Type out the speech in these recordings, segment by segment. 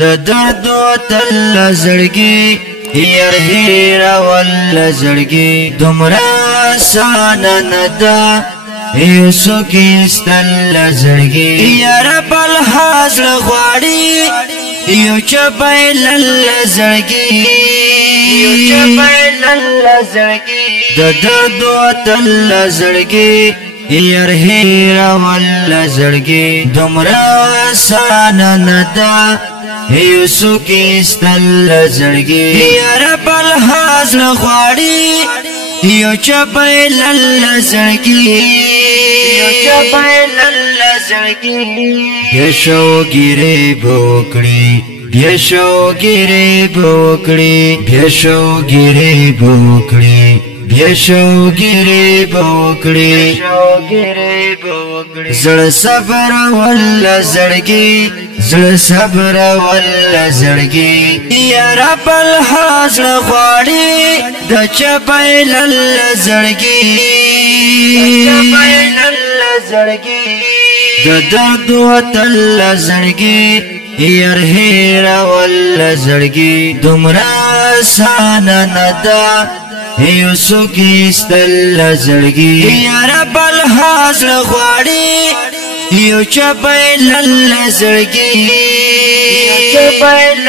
د درد وتل زړګي ير هيرا ول زړګي دومره آسان نه ده یوسو کې ستل زړګي یار بل حاضر غواړي یو چبایل زړګي یو چبایل زړګي د درد وتل زړګي ير هيرا ول زړګي دومره آسان نه ده یوسو کې ستل زړګي یار بل حاضر غواړي یو چبایل زړګي یو چبایل زړګي یشو ګيري بوکړي یشو ګيري بوکړي یشو ګيري بوکړي یشو ګيري بوکړي زړه صبر ول زړګي زړه صبر ول زړګي یار بل حاضر غواړي د چبایل زړګي د درد وتل زړګي یار هيرا ول زړګي دومره آسان نه ده یوسو کې ستل زړګي یار بل حاضر غواړي یو چبایل زړګي یو چبایل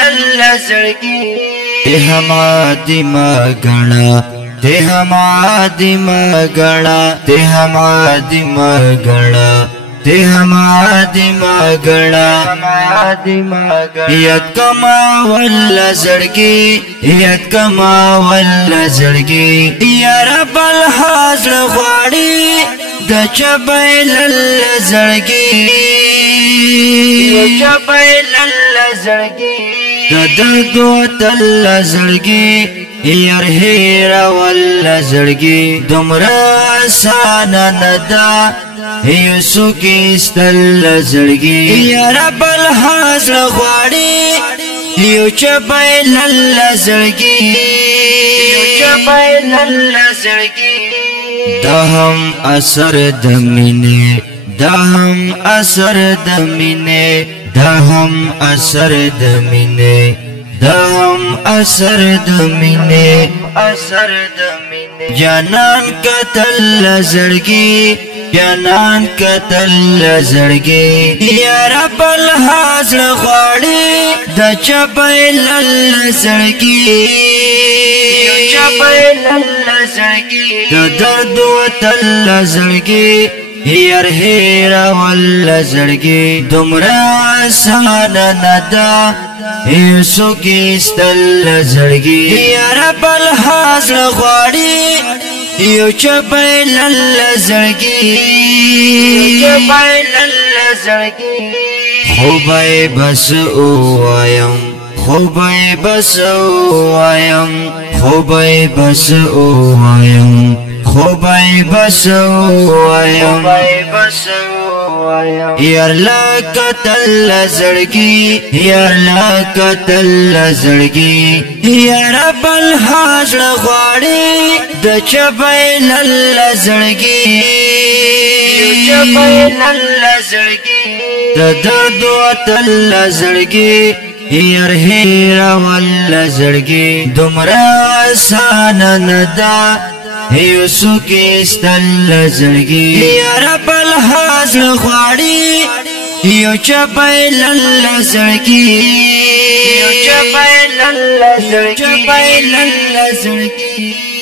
زړګي ته ما دما غنا ته ما دما غنا ته ما دما غنا ته ما دما غنا یت کما ول زړګي یت کما ول زړګي یار بل حاضر غواړي د چبایل زړګي چبایل زړګي د درد وتل زړګي یار هيرا ول زړګي دومره آسان نه ده یوسو کې ستل زړګي یار بل حاضر غواړي یو چبایل زړګي یو چبایل زړګي دا هم اثر د مینې دا هم اثر د مینې دا هم اثر د مینې دا هم اثر د مینې اثر د مینې جانان قتل زړګي جانان قتل زړګي یار بل حاضر غواړي د چبایل زړګي یو چبایل زړګي د درد وتل زړګي یار هيرا ول زړګي دومره آسان نه ده یوسو کې ستل زړګي یار بل حاضر غواړي یو چبایل زړګي یو چبایل زړګي خوبای بس اوایم خوبای بس اوایم خوبای بس اوایم خوبای بس اوایم یار لا قتل زړګي یار لا قتل زړګي یار بل حاضر غواړي د چبایل زړګي یو چبایل زړګي د درد وتل زړګي یار هيرا ول زړګي دومره آسان نه ده یوسو کې ستل زړګي یار بل حاضر غواړي یو چبایل زړګي یو چبایل زړګي